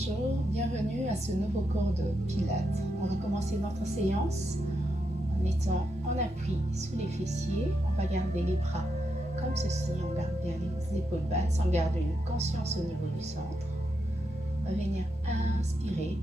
Bonjour, bienvenue à ce nouveau cours de Pilates. On va commencer notre séance en étant en appui sous les fessiers. On va garder les bras comme ceci, on garde bien les épaules basses, on garde une conscience au niveau du centre. On va venir inspirer.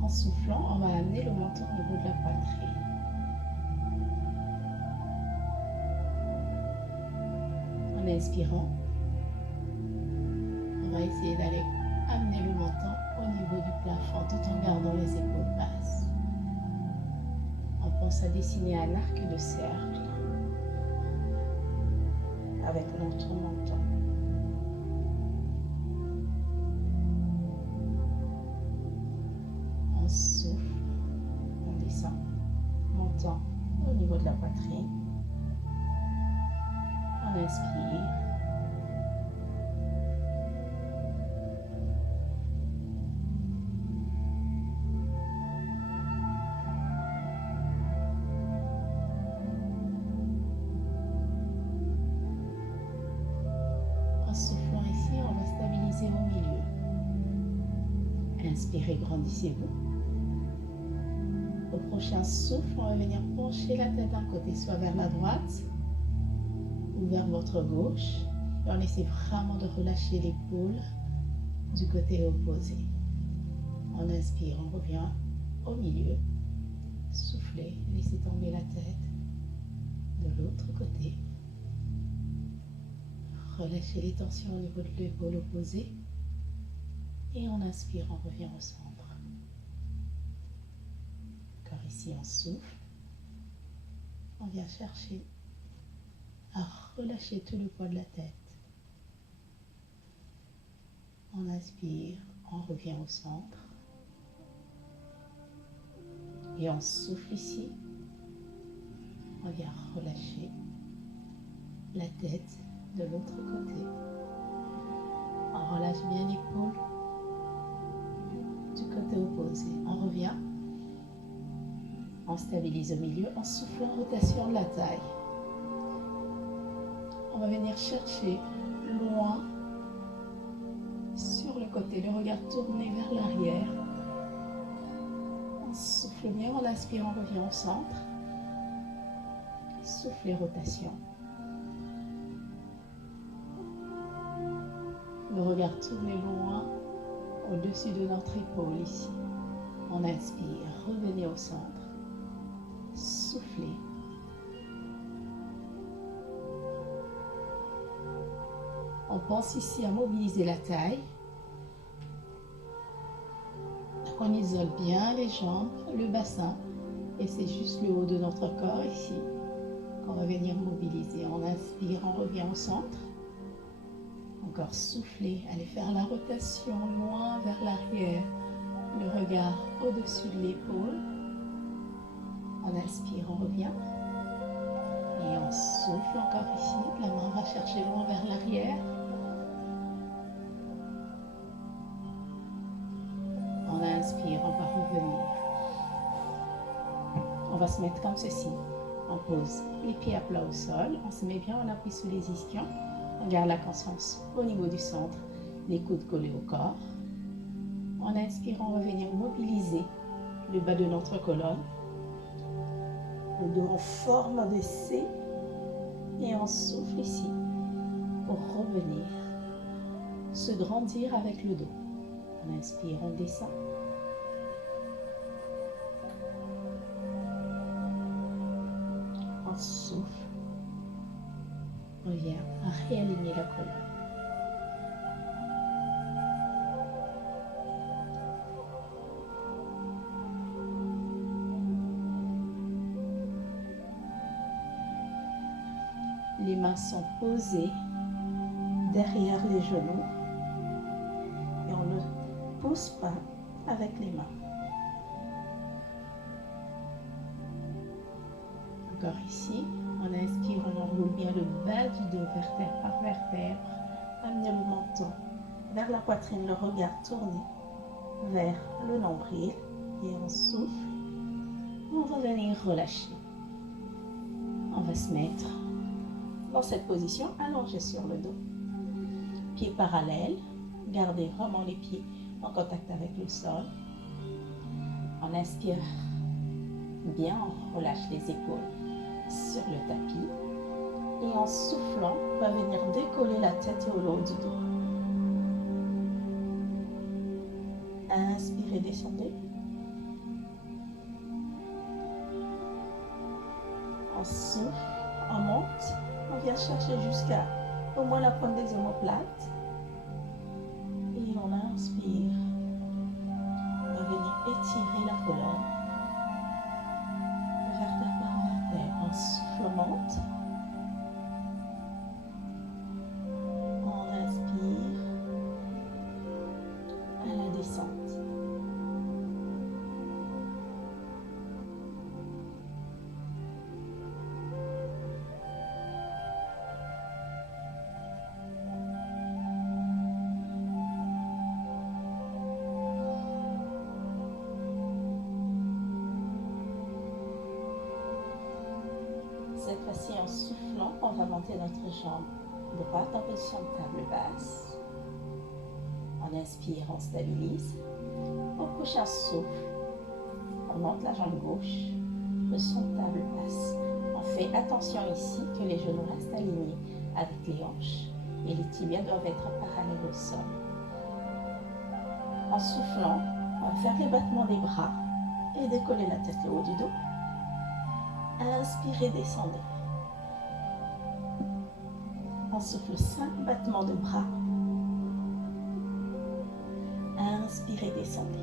En soufflant, on va amener le menton au niveau de la poitrine. En inspirant, on va essayer d'aller amener le menton au niveau du plafond tout en gardant les épaules basses. On pense à dessiner un arc de cercle avec notre menton. On souffle, on descend, menton au niveau de la poitrine. On inspire. Soufflant ici, on va stabiliser au milieu. Inspirez, grandissez-vous. Au prochain souffle, on va venir pencher la tête d'un côté, soit vers la droite ou vers votre gauche. Et on essaie vraiment de relâcher l'épaule du côté opposé. On inspire, on revient au milieu. Soufflez, laissez tomber la tête de l'autre côté. Relâchez les tensions au niveau de l'épaule opposée. Et on inspire, on revient au centre. Encore ici, on souffle. On vient chercher à relâcher tout le poids de la tête. On inspire, on revient au centre. Et on souffle ici. On vient relâcher la tête de l'autre côté. On relâche bien l'épaule du côté opposé. On revient. On stabilise au milieu. On souffle en rotation de la taille. On va venir chercher loin sur le côté. Le regard tourné vers l'arrière. On souffle bien. On inspire. On revient au centre. Souffle et rotation. Le regard tourné loin au-dessus de notre épaule ici. On inspire, revenez au centre. Soufflez. On pense ici à mobiliser la taille. On isole bien les jambes, le bassin. Et c'est juste le haut de notre corps ici qu'on va venir mobiliser. On inspire, on revient au centre. Encore souffler, allez faire la rotation loin vers l'arrière, le regard au-dessus de l'épaule. On inspire, on revient. Et on souffle encore ici, la main va chercher loin vers l'arrière. On inspire, on va revenir. On va se mettre comme ceci. On pose les pieds à plat au sol, on se met bien en appui sous les ischions. On garde la conscience au niveau du centre, les coudes collés au corps. En inspirant, on va venir mobiliser le bas de notre colonne. Le dos en forme de C. Et on souffle ici pour revenir, se grandir avec le dos. On inspire, on descend. On souffle. On vient à réaligner la colonne. Les mains sont posées derrière les genoux et on ne pousse pas avec les mains. Encore ici. On inspire, on enroule bien le bas du dos, vertèbre par vertèbre. Amenez le menton vers la poitrine, le regard tourné vers le nombril. Et on souffle. On va venir relâcher. On va se mettre dans cette position allongée sur le dos. Pieds parallèles. Gardez vraiment les pieds en contact avec le sol. On inspire bien, on relâche les épaules sur le tapis. Et en soufflant, on va venir décoller la tête et au long du dos. Inspirez, descendez. On souffle, on monte, on vient chercher jusqu'à au moins la pointe des omoplates. Et on inspire. On va venir étirer la colonne. Vertèbre par vertèbre. On souffle, on monte. On inspire. À la descente. Cette fois-ci, en soufflant, on va monter notre jambe droite en position de table basse. On inspire, on stabilise. Au prochain souffle, on monte la jambe gauche, position de table basse. On fait attention ici que les genoux restent alignés avec les hanches et les tibias doivent être parallèles au sol. En soufflant, on va faire les battements des bras et décoller la tête le haut du dos. Inspirez, descendez. On souffle 5 battements de bras. Inspirez, descendez.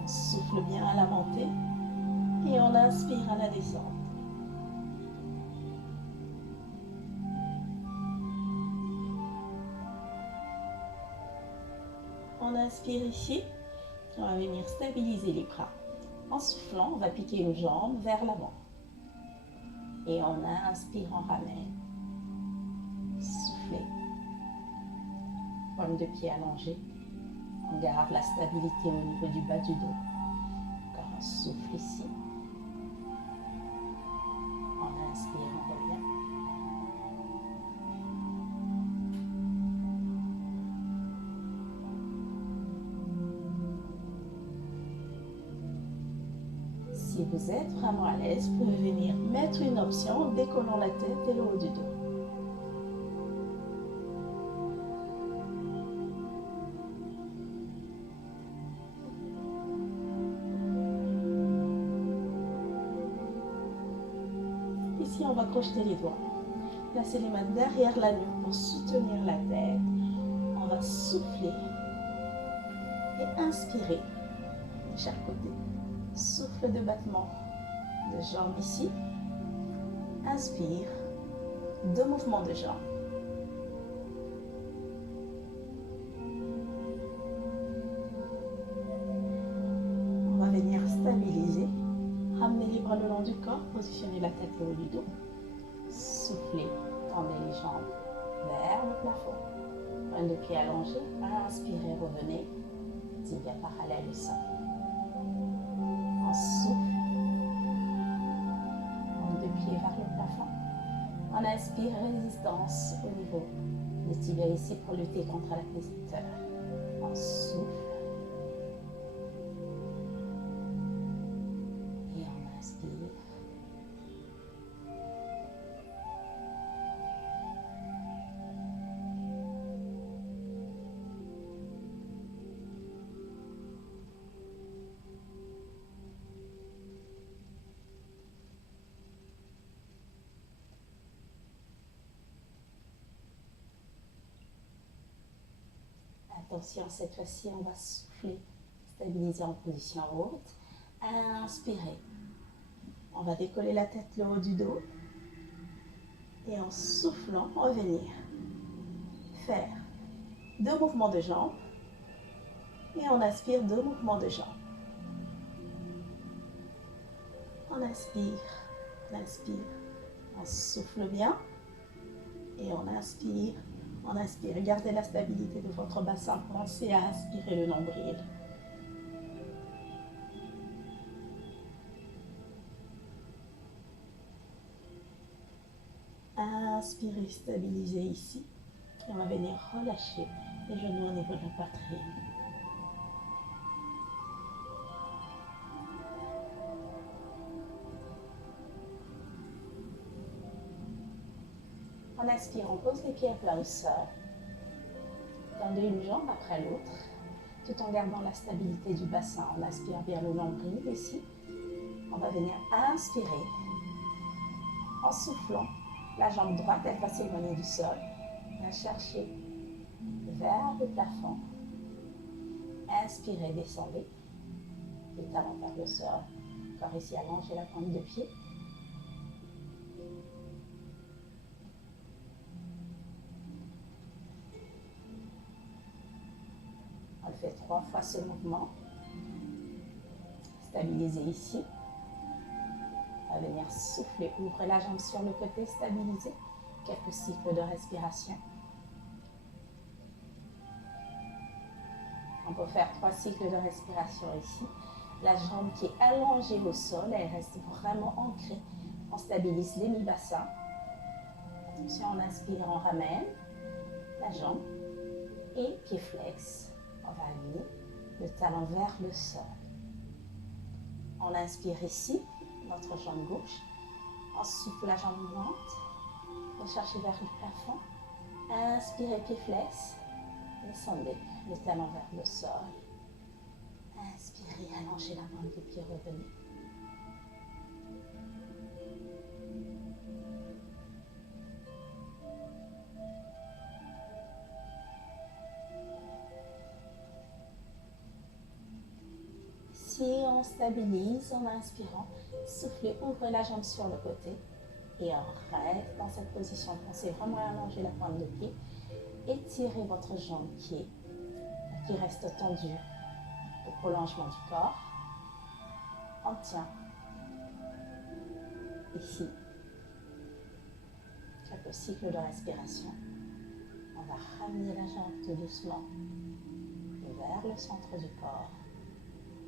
On souffle bien à la montée et on inspire à la descente. On inspire ici, on va venir stabiliser les bras. En soufflant, on va piquer une jambe vers l'avant. Et on inspire, on ramène. Soufflez. Pointe de pied allongée. On garde la stabilité au niveau du bas du dos. Encore on souffle ici. On inspire, on revient. Si vous êtes vraiment à l'aise, vous pouvez venir mettre une option en décollant la tête et le haut du dos. Ici, on va crocheter les doigts. Placez les mains derrière la nuque pour soutenir la tête. On va souffler et inspirer de chaque côté. Souffle de battement de jambes ici. Inspire. 2 mouvements de jambes. On va venir stabiliser. Ramenez les bras le long du corps. Positionnez la tête le haut du dos. Soufflez. Tendez les jambes vers le plafond. Pointe de pied allongée. Inspirez, revenez. Tibia parallèle au sol. On souffle, pointe de pied vers le plafond. On inspire, résistance au niveau des tibias ici pour lutter contre la pesanteur. On souffle et on inspire. Attention, cette fois-ci, on va souffler, stabiliser en position haute. Inspirez. On va décoller la tête le haut du dos. Et en soufflant, revenir. Faire 2 mouvements de jambes. Et on inspire 2 mouvements de jambes. On inspire, on inspire. On souffle bien. Et on inspire. On inspire, gardez la stabilité de votre bassin. Pensez à aspirer le nombril. inspirez, stabilisez ici. Et on va venir relâcher les genoux au niveau de la poitrine. En inspirant, on pose les pieds à plat au sol. Tendez une jambe après l'autre, tout en gardant la stabilité du bassin. On inspire bien le nombril ici. On va venir inspirer. En soufflant, la jambe droite, elle va s'éloigner du sol. On va chercher vers le plafond. Inspirez, descendez. Les talons vers le sol. Encore ici, allongez la pointe de pied. On le fait 3 fois ce mouvement. Stabilisez ici. On va venir souffler, ouvrez la jambe sur le côté, stabilisez. Quelques cycles de respiration. On peut faire 3 cycles de respiration ici. La jambe qui est allongée au sol, elle reste vraiment ancrée. On stabilise les mi-bassins. Attention, on inspire, on ramène la jambe et pied flex. On va amener le talon vers le sol. On inspire ici, notre jambe gauche. On souffle, la jambe monte. On cherche vers le plafond. Inspirez, pied flex. Descendez, le talon vers le sol. Inspirez, allongez la pointe du pied, revenez. Si on stabilise en inspirant, soufflez, ouvrez la jambe sur le côté et on reste dans cette position. Pensez vraiment à allonger la pointe de pied. Étirez votre jambe qui reste tendue au prolongement du corps. On tient ici. Quelques cycles de respiration. On va ramener la jambe tout doucement vers le centre du corps.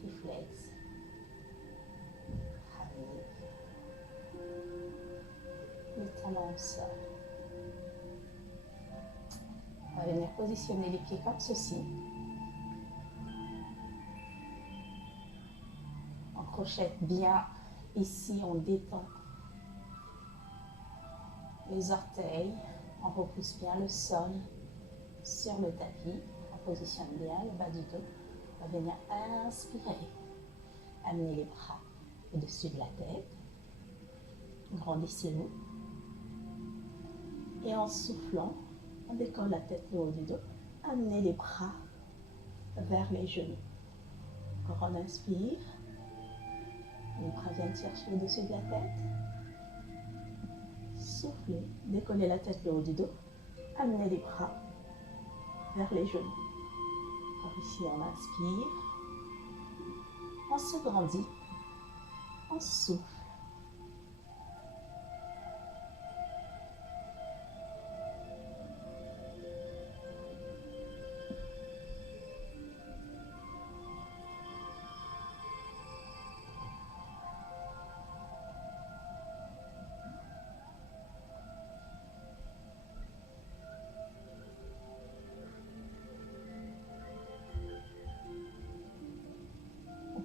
Pied flex. Ramenez le talon au sol. On va venir positionner les pieds comme ceci. On crochette bien ici, on détend les orteils. On repousse bien le sol sur le tapis. On positionne bien le bas du dos. On va venir inspirer. Amener les bras au-dessus de la tête. Grandissez-vous. Et en soufflant, on décolle la tête le haut du dos. Amenez les bras vers les genoux. Encore on inspire. Les bras viennent chercher au-dessus de la tête. Soufflez, décollez la tête le haut du dos. Amenez les bras vers les genoux. Alors ici, on inspire. On se grandit. On souffle.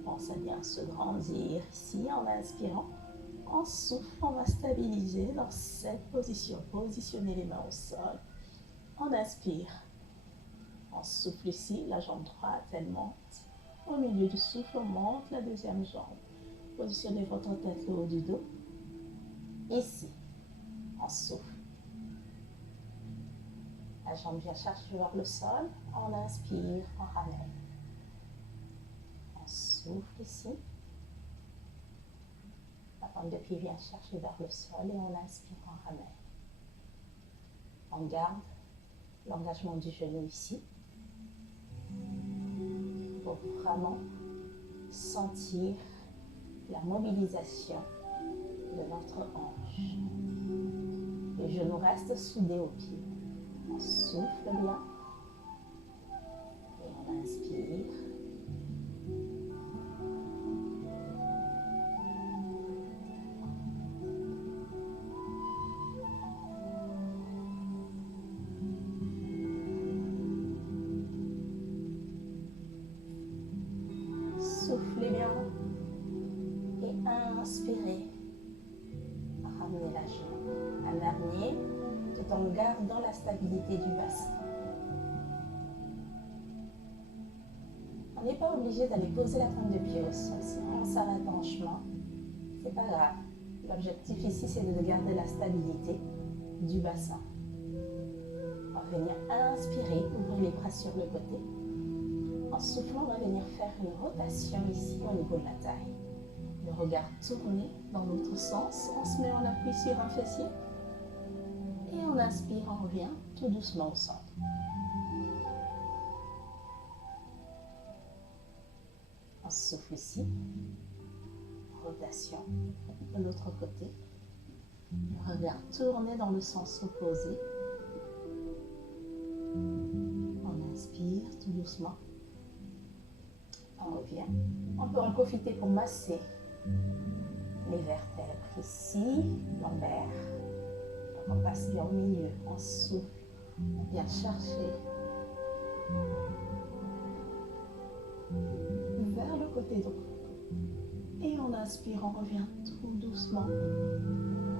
Pense à bien se grandir ici en inspirant. En souffle, on va stabiliser dans cette position. Positionnez les mains au sol. On inspire. On souffle ici, la jambe droite, elle monte. Au milieu du souffle, on monte la deuxième jambe. Positionnez votre tête le haut du dos. Ici, on souffle. La jambe vient chercher vers le sol. On inspire, on ramène. On souffle ici. La pointe de pied vient chercher vers le sol et on inspire, on ramène. On garde l'engagement du genou ici pour vraiment sentir la mobilisation de notre hanche. Le genou reste soudé au pied. On souffle bien et on inspire. Soufflez bien et inspirez. Ramenez la jambe. Un dernier, tout en gardant la stabilité du bassin. On n'est pas obligé d'aller poser la pointe de pied au sol. Si on s'arrête en chemin, c'est pas grave. L'objectif ici, c'est de garder la stabilité du bassin. On va venir inspirer, ouvrir les bras sur le côté. En soufflant, on va venir faire une rotation ici au niveau de la taille. Le regard tourné dans l'autre sens. On se met en appui sur un fessier. Et on inspire, on revient tout doucement au centre. On souffle ici. Rotation de l'autre côté. Le regard tourné dans le sens opposé. On inspire tout doucement. On revient. On peut en profiter pour masser les vertèbres ici, lombaire. On passe bien au milieu, on souffle, on vient chercher vers le côté droit. Et on inspire, on revient tout doucement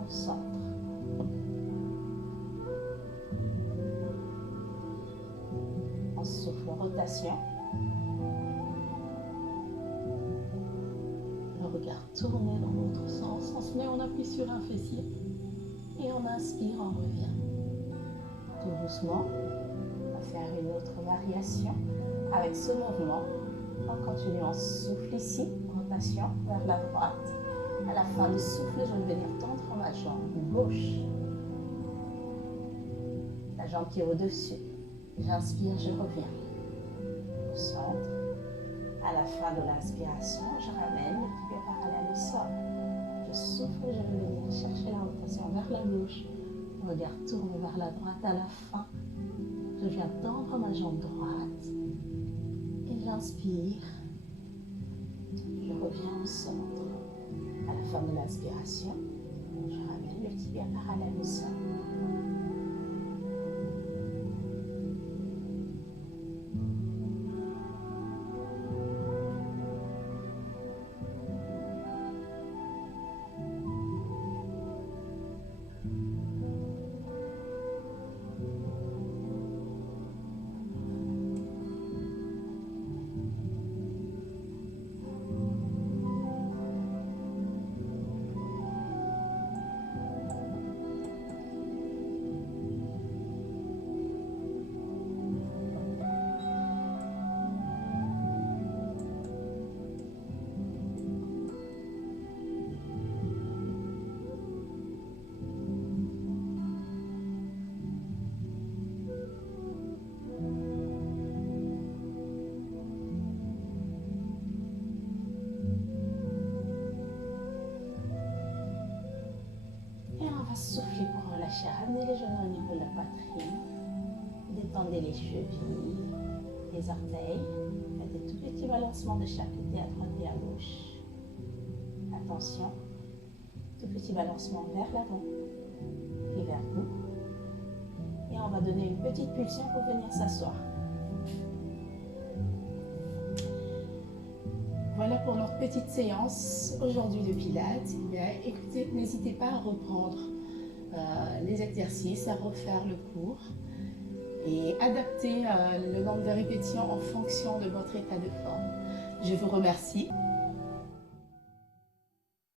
au centre. On souffle, rotation. Le regard tourné dans l'autre sens. On se met en appui sur un fessier. Et on inspire, on revient. Tout doucement, on va faire une autre variation. Avec ce mouvement, on continue, on souffle ici, rotation vers la droite. À la fin du souffle, je vais venir tendre ma jambe gauche. La jambe qui est au-dessus. J'inspire, je reviens. Au centre. À la fin de l'inspiration, je ramène le pied parallèle au sol. Je souffle, je vais venir chercher la rotation vers la gauche. Le regard tourne vers la droite. À la fin, je viens tendre ma jambe droite. Et j'inspire. Je reviens au centre. À la fin de l'inspiration, je ramène le tibia parallèle au sol. Soufflez pour relâcher. Ramenez les genoux au niveau de la poitrine. Détendez les chevilles, les orteils. Faites des tout petits balancements de chaque côté, à droite et à gauche. Attention. Tout petit balancement vers l'avant et vers vous. Et on va donner une petite pulsion pour venir s'asseoir. Voilà pour notre petite séance aujourd'hui de Pilates. Bien, écoutez, n'hésitez pas à reprendre les exercices, à refaire le cours et adapter le nombre de répétitions en fonction de votre état de forme. Je vous remercie.